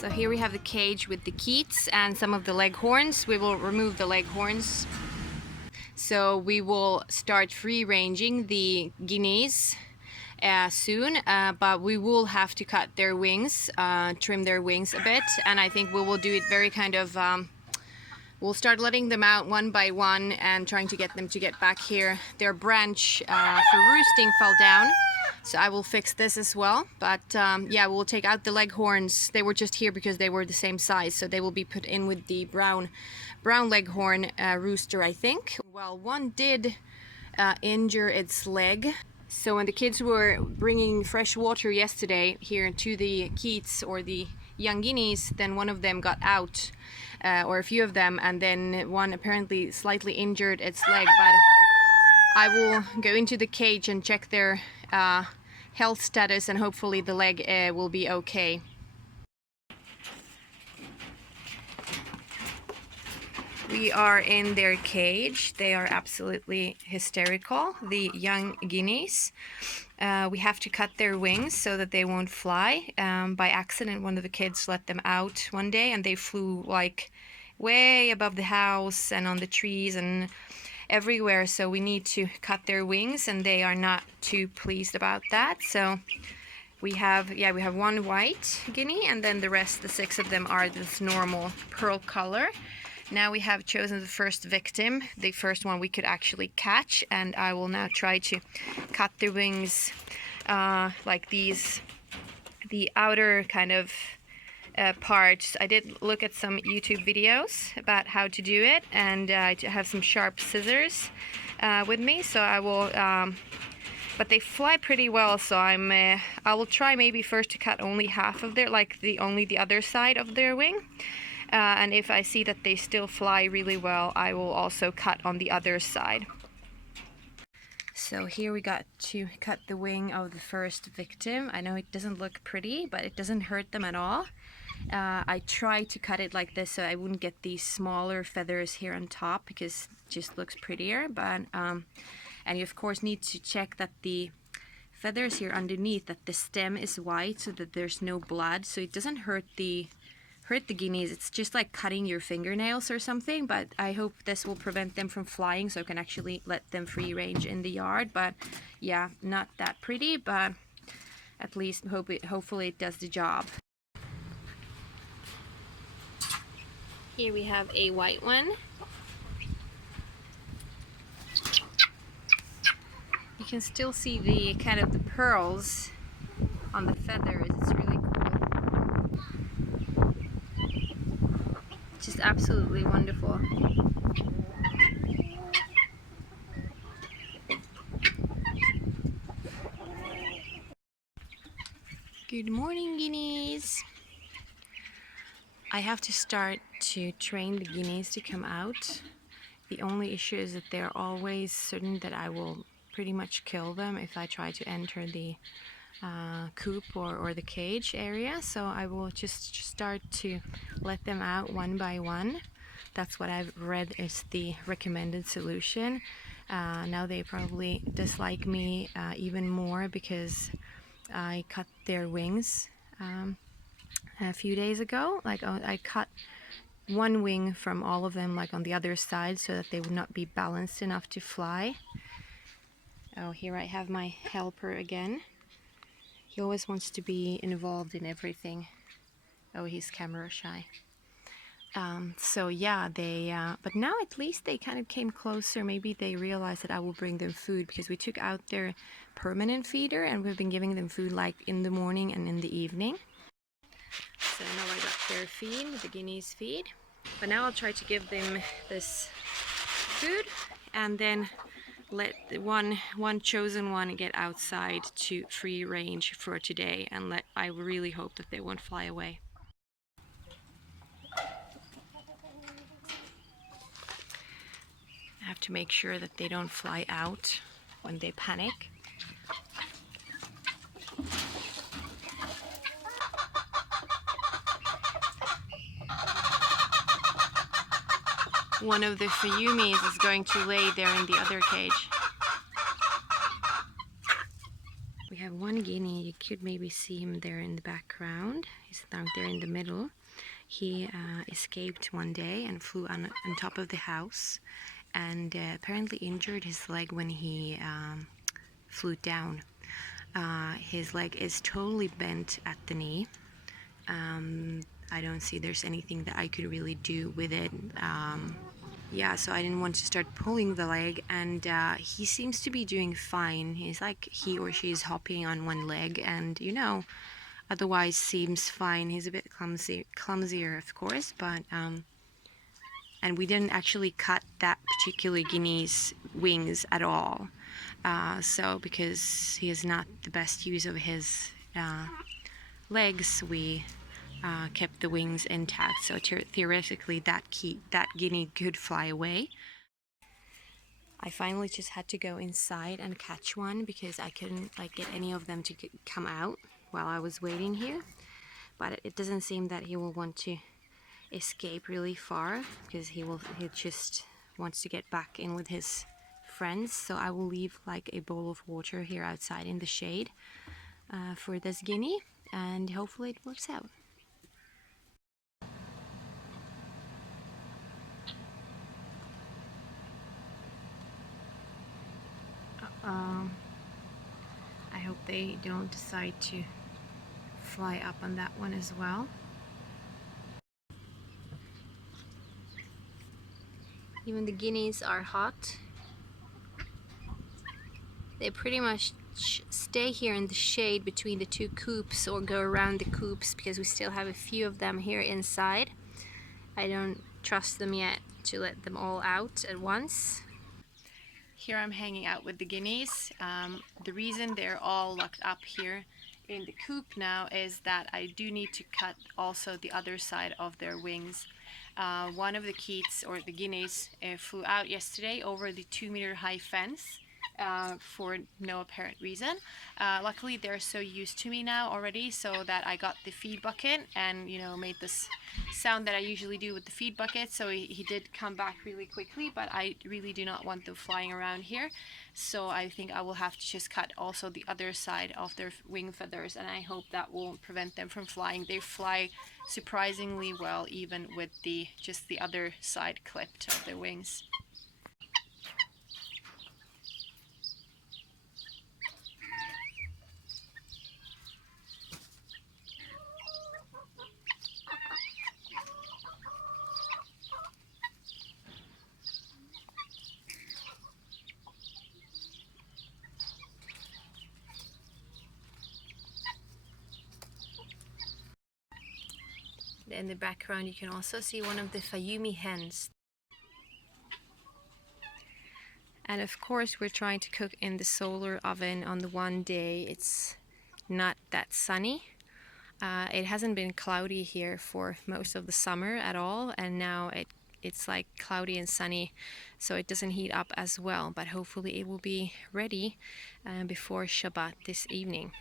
So here we have the cage with the keats and some of the leghorns. We will remove the leghorns. So we will start free ranging the Guineas soon, but we will have to cut their wings, trim their wings a bit, and I think we will do it very kind of we'll start letting them out one by one and trying to get them to get back here. Their branch for roosting fell down, so I will fix this as well. But yeah, we'll take out the leghorns. They were just here because they were the same size, so they will be put in with the brown leghorn rooster, I think. Well, one did injure its leg. So when the kids were bringing fresh water yesterday here to the keats or the young guineas, then one of them got out, or a few of them, and then one apparently slightly injured its leg. But I will go into the cage and check their health status, and hopefully the leg will be okay. We are in their cage. They are absolutely hysterical, the young guineas. We have to cut their wings so that they won't fly. By accident, one of the kids let them out one day and they flew like way above the house and on the trees and everywhere. So we need to cut their wings, and they are not too pleased about that. So we have one white guinea, and then the rest, the 6 of them, are this normal pearl color. Now we have chosen the first victim, the first one we could actually catch, and I will now try to cut the wings like these, the outer kind of parts. I did look at some YouTube videos about how to do it, and I have some sharp scissors with me, so I will, but they fly pretty well, so I will try maybe first to cut only half of their, like only the other side of their wing. And if I see that they still fly really well, I will also cut on the other side. So here we got to cut the wing of the first victim. I know it doesn't look pretty, but it doesn't hurt them at all. I tried to cut it like this so I wouldn't get these smaller feathers here on top, because it just looks prettier. But and you of course need to check that the feathers here underneath, that the stem is white so that there's no blood, so it doesn't hurt the guineas. It's just like cutting your fingernails or something, but I hope this will prevent them from flying so I can actually let them free range in the yard. But yeah, not that pretty, but at least hopefully it does the job. Here we have a white one. You can still see the kind of the pearls on the feathers. It's really cool. Just absolutely wonderful. Good morning, guineas. I have to start to train the guineas to come out. The only issue is that they're always certain that I will pretty much kill them if I try to enter the coop or the cage area, so I will just start to let them out one by one. That's what I've read is the recommended solution. Now they probably dislike me even more because I cut their wings a few days ago. Like I cut one wing from all of them, like on the other side, so that they would not be balanced enough to fly. Oh, here I have my helper again. He always wants to be involved in everything. Oh, he's camera shy. So yeah, but now at least they kind of came closer. Maybe they realized that I will bring them food, because we took out their permanent feeder and we've been giving them food like in the morning and in the evening. So now I got their feed, the guineas feed. But now I'll try to give them this food and then let one chosen one get outside to free range for today, and I really hope that they won't fly away. I have to make sure that they don't fly out when they panic. One of the Fayumis is going to lay there in the other cage. We have have one guinea. You could maybe see him there in the background. He's down there in the middle. He escaped one day and flew on top of the house, and apparently injured his leg when he flew down. His leg is totally bent at the knee. I don't see there's anything that I could really do with it. Yeah, so I didn't want to start pulling the leg, and he seems to be doing fine. He's like, he or she is hopping on one leg, and you know, otherwise seems fine. He's a bit clumsier, of course, but and we didn't actually cut that particular guinea's wings at all. So because he is not the best use of his legs, we kept the wings intact. So theoretically, that guinea could fly away. I finally just had to go inside and catch one because I couldn't get any of them to come out while I was waiting here. But it doesn't seem that he will want to escape really far, because he just wants to get back in with his friends. So I will leave like a bowl of water here outside in the shade for this guinea, and hopefully it works out. I hope they don't decide to fly up on that one as well. Even the guineas are hot. They pretty much stay here in the shade between the two coops, or go around the coops, because we still have a few of them here inside. I don't trust them yet to let them all out at once. Here I'm hanging out with the guineas. The reason they're all locked up here in the coop now is that I do need to cut also the other side of their wings. One of the keats, or the guineas, flew out yesterday over the 2-meter high fence for no apparent reason. Luckily they're so used to me now already, so that I got the feed bucket and, you know, made this sound that I usually do with the feed bucket. So he did come back really quickly, but I really do not want them flying around here. So I think I will have to just cut also the other side of their wing feathers, and I hope that won't prevent them from flying. They fly surprisingly well, even with just the other side clipped of their wings. In the background you can also see one of the Fayumi hens. And of course we're trying to cook in the solar oven on the one day it's not that sunny. It hasn't been cloudy here for most of the summer at all, and now it's like cloudy and sunny, so it doesn't heat up as well, but hopefully it will be ready before Shabbat this evening.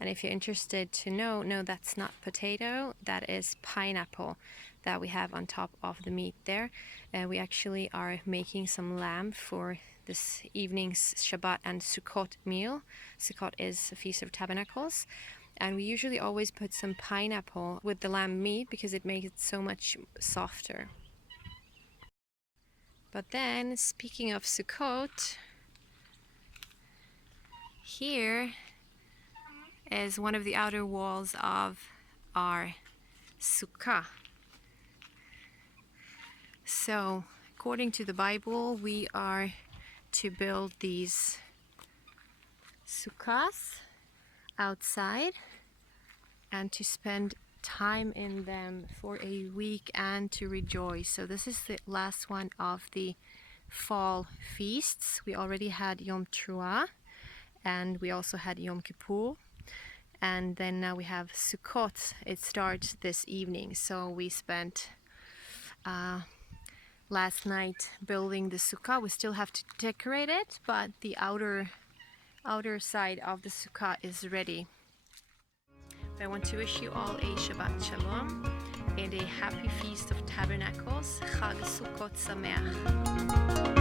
And if you're interested to know, no, that's not potato, that is pineapple that we have on top of the meat there. We actually are making some lamb for this evening's Shabbat and Sukkot meal. Sukkot is a Feast of Tabernacles. And we usually always put some pineapple with the lamb meat because it makes it so much softer. But then, speaking of Sukkot, here is one of the outer walls of our sukkah. So, according to the Bible, we are to build these sukkahs outside and to spend time in them for a week and to rejoice. So this is the last one of the fall feasts. We already had Yom Teruah, and we also had Yom Kippur. And then now we have Sukkot. It starts this evening. So we spent last night building the sukkah. We still have to decorate it, but the outer side of the sukkah is ready. I want to wish you all a Shabbat Shalom and a happy Feast of Tabernacles. Chag Sukkot Sameach.